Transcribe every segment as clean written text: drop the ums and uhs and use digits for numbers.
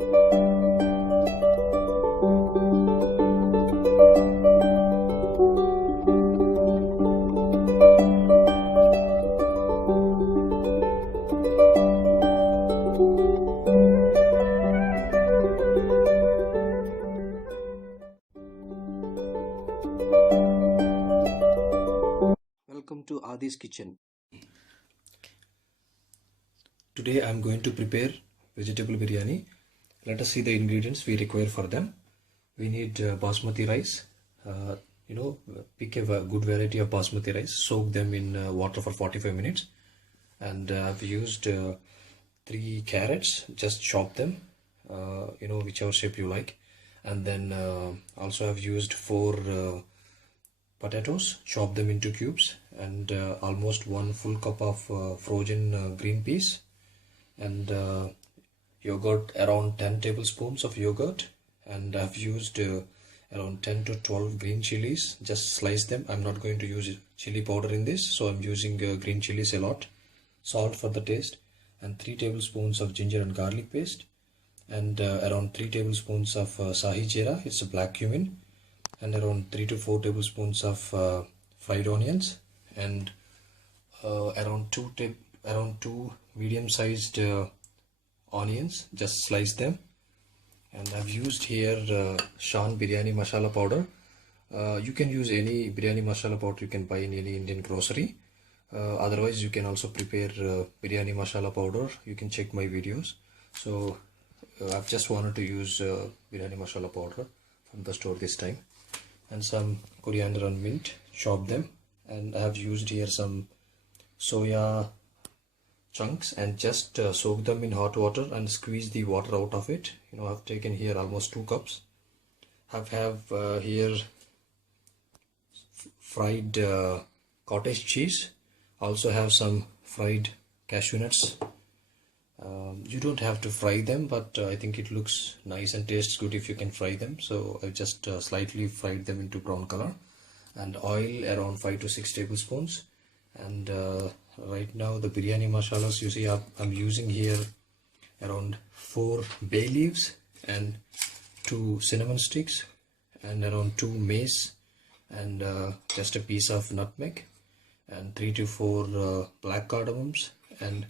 Welcome to Adi's kitchen. Today I am going to prepare vegetable biryani. Let us see the ingredients we require for them. We need basmati rice. Pick a good variety of basmati rice. Soak them in water for 45 minutes. And I've used 3 carrots. Just chop them. Whichever shape you like. And then also I've used 4 potatoes. Chop them into cubes. And almost 1 full cup of frozen green peas. And yogurt, around 10 tablespoons of yogurt, and I've used around 10 to 12 green chilies. Just slice them. I'm not going to use chili powder in this, so I'm using green chilies a lot. Salt for the taste, and 3 tablespoons of ginger and garlic paste, and around 3 tablespoons of sahi jeera, it's a black cumin, and around 3 to 4 tablespoons of fried onions, and around 2 medium-sized onions. Just slice them. And I've used here Shan biryani masala powder. You can use any biryani masala powder you can buy in any Indian grocery. Otherwise you can also prepare biryani masala powder. You can check my videos. So I've just wanted to use biryani masala powder from the store this time, and some coriander and mint. Chop them. And I have used here some soya chunks, and just soak them in hot water and squeeze the water out of it. I've taken here almost 2 cups. I have here fried cottage cheese. Also have some fried cashew nuts. You don't have to fry them, but I think it looks nice and tastes good if you can fry them. So I just slightly fried them into brown color. And oil around 5 to 6 tablespoons. And right now the biryani masalas, you see I'm using here around 4 bay leaves and 2 cinnamon sticks, and around 2 mace, and just a piece of nutmeg, and 3 to 4 black cardamoms, and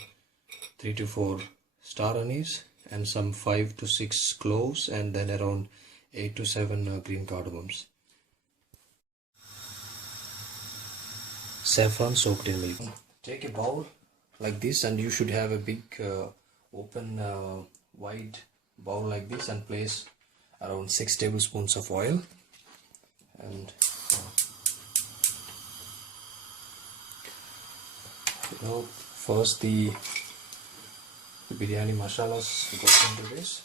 3 to 4 star anise, and some 5 to 6 cloves, and then around 8 to 7 green cardamoms. Saffron soaked in milk. Take a bowl like this, and you should have a big open wide bowl like this, and place around 6 tablespoons of oil. And first the biryani masalas goes into this.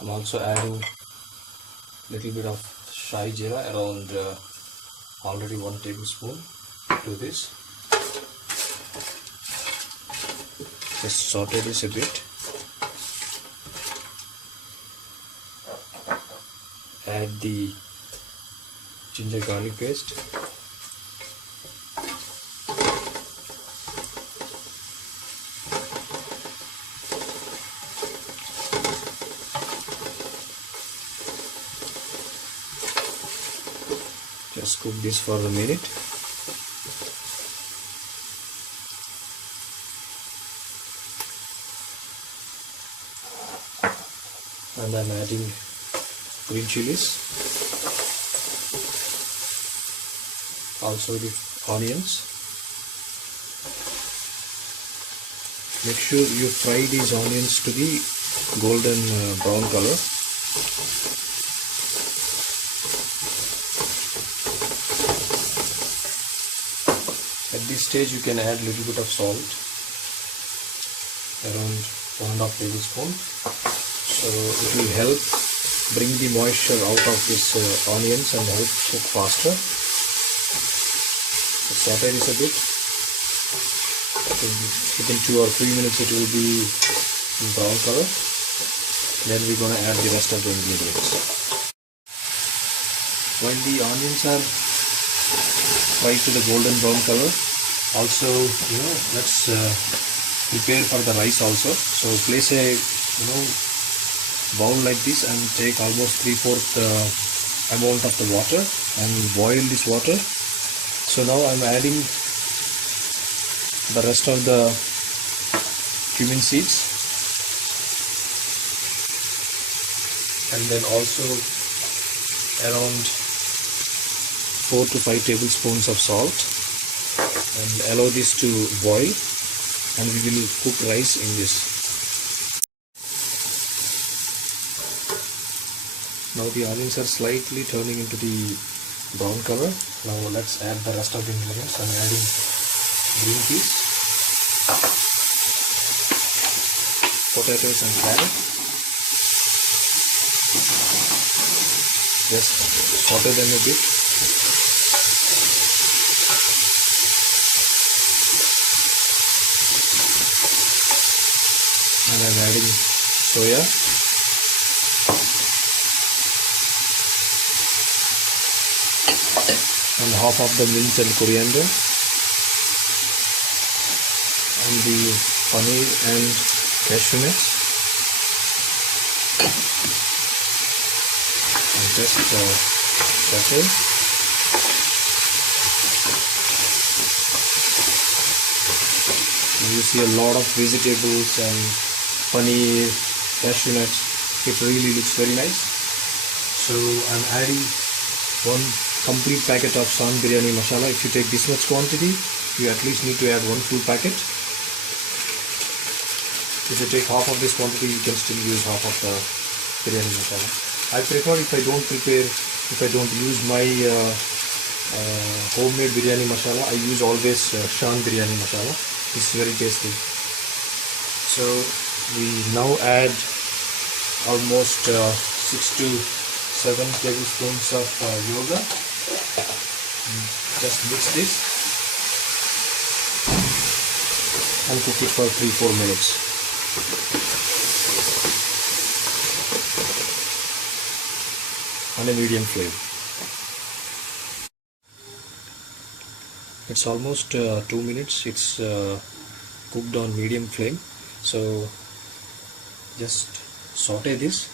I'm also adding little bit of shai jeera, around already 1 tablespoon to this. Just saute this a bit. Add the ginger garlic paste. Just cook this for a minute. And I'm adding green chilies, also the onions. Make sure you fry these onions to the golden brown color. At this stage you can add a little bit of salt, around 1.5 tablespoon. So it will help bring the moisture out of this onions and help cook faster. So saute this a bit. Within 2 or 3 minutes it will be in brown color. Then we're gonna add the rest of the ingredients. While the onions are fried to the golden brown color, also let's prepare for the rice also. So place a bowl like this and take almost 3/4 amount of the water and boil this water. So now I'm adding the rest of the cumin seeds, and then also around 4 to 5 tablespoons of salt, and allow this to boil, and we will cook rice in this. Now the onions are slightly turning into the brown color. Now let's add the rest of the ingredients. I'm adding green peas, potatoes and carrot. Just saute them a bit. And I'm adding soya, and half of the mint and coriander, and the paneer and cashew nuts, and just saute. You see a lot of vegetables and paneer, cashew nuts. It really looks very nice. So I'm adding 1 complete packet of Shan biryani masala. If you take this much quantity, you at least need to add 1 full packet. If you take half of this quantity, you can still use half of the biryani masala. I prefer if I don't use my homemade biryani masala, I use always Shan biryani masala. It's very tasty. So we now add almost 6 to 7 tablespoons of yogurt. Just mix this and cook it for 3-4 minutes. On a medium flame. It's almost 2 minutes. It's cooked on medium flame. So just saute this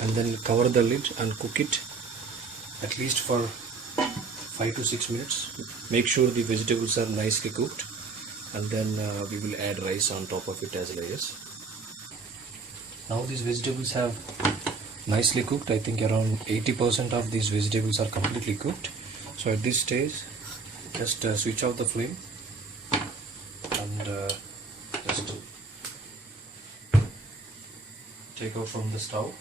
and then cover the lid and cook it at least for 5 to 6 minutes. Make sure the vegetables are nicely cooked, and then we will add rice on top of it as layers. Now these vegetables have nicely cooked. I think around 80% of these vegetables are completely cooked. So at this stage, just switch off the flame and just take out from the stove.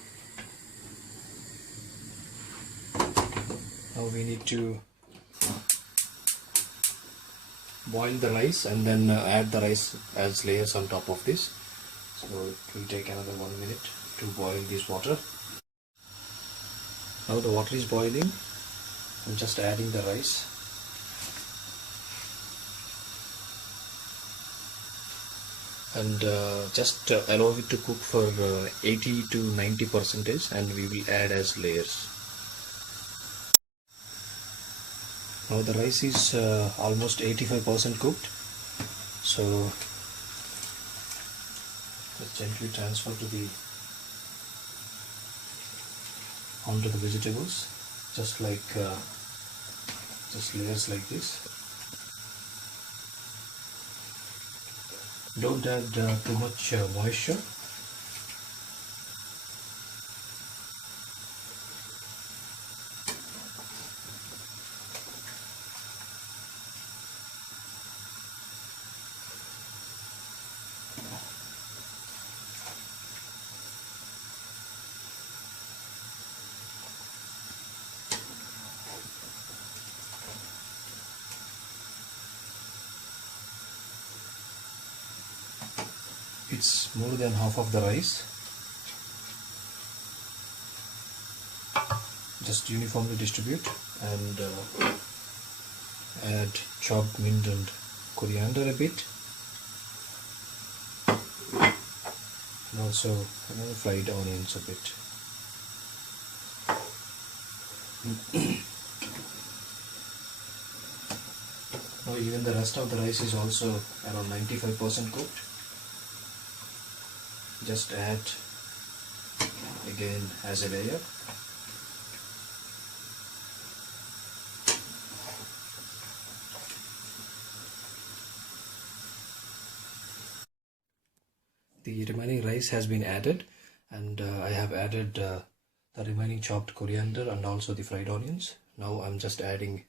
Now we need to boil the rice and then add the rice as layers on top of this. So it will take another 1 minute to boil this water. Now the water is boiling. I'm just adding the rice. And just allow it to cook for 80 to 90%, and we will add as layers. Now the rice is almost 85% cooked. So just gently transfer onto the vegetables, just layers like this. Don't add too much moisture. It's more than half of the rice. Just uniformly distribute and add chopped mint and coriander a bit. and also fried onions a bit. Now even the rest of the rice is also around 95% cooked. Just add again as a layer. The remaining rice has been added, and I have added the remaining chopped coriander and also the fried onions. Now I'm just adding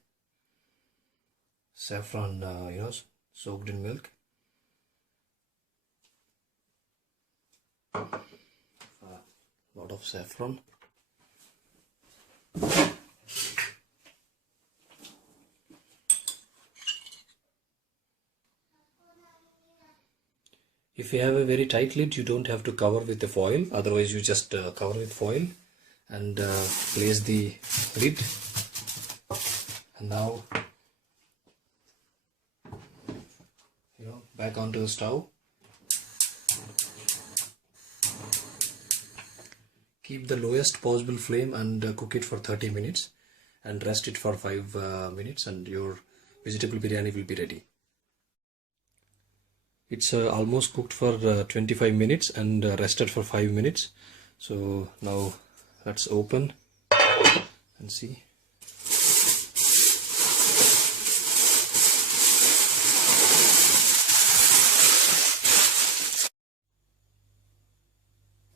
saffron, soaked in milk. A lot of saffron. If you have a very tight lid, you don't have to cover with the foil. Otherwise, you just cover with foil and place the lid. And now, back onto the stove. Keep the lowest possible flame and cook it for 30 minutes and rest it for 5 minutes, and your vegetable biryani will be ready. It's almost cooked for 25 minutes and rested for 5 minutes. So now let's open and see.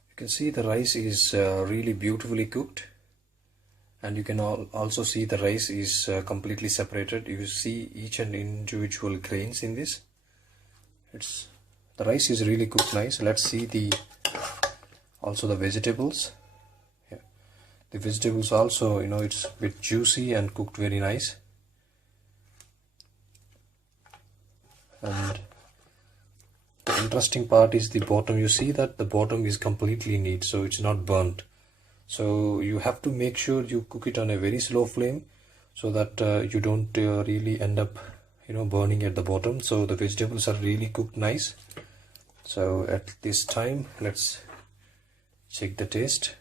You can see the rice is really beautifully cooked, and you can also see the rice is completely separated. You see each and individual grains in this. The rice is really cooked nice. Let's see also the vegetables. Yeah. The vegetables also, it's a bit juicy and cooked very nice. And the interesting part is the bottom. You see that the bottom is completely neat, so it's not burnt. So you have to make sure you cook it on a very slow flame so that you don't really end up burning at the bottom. So the vegetables are really cooked nice. So at this time, let's check the taste.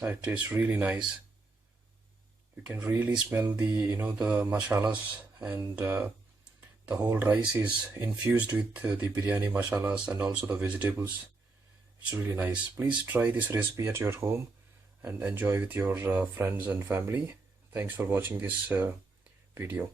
It tastes really nice. You can really smell the the masalas, and the whole rice is infused with the biryani masalas and also the vegetables. It's really nice. Please try this recipe at your home and enjoy with your friends and family. Thanks for watching this video.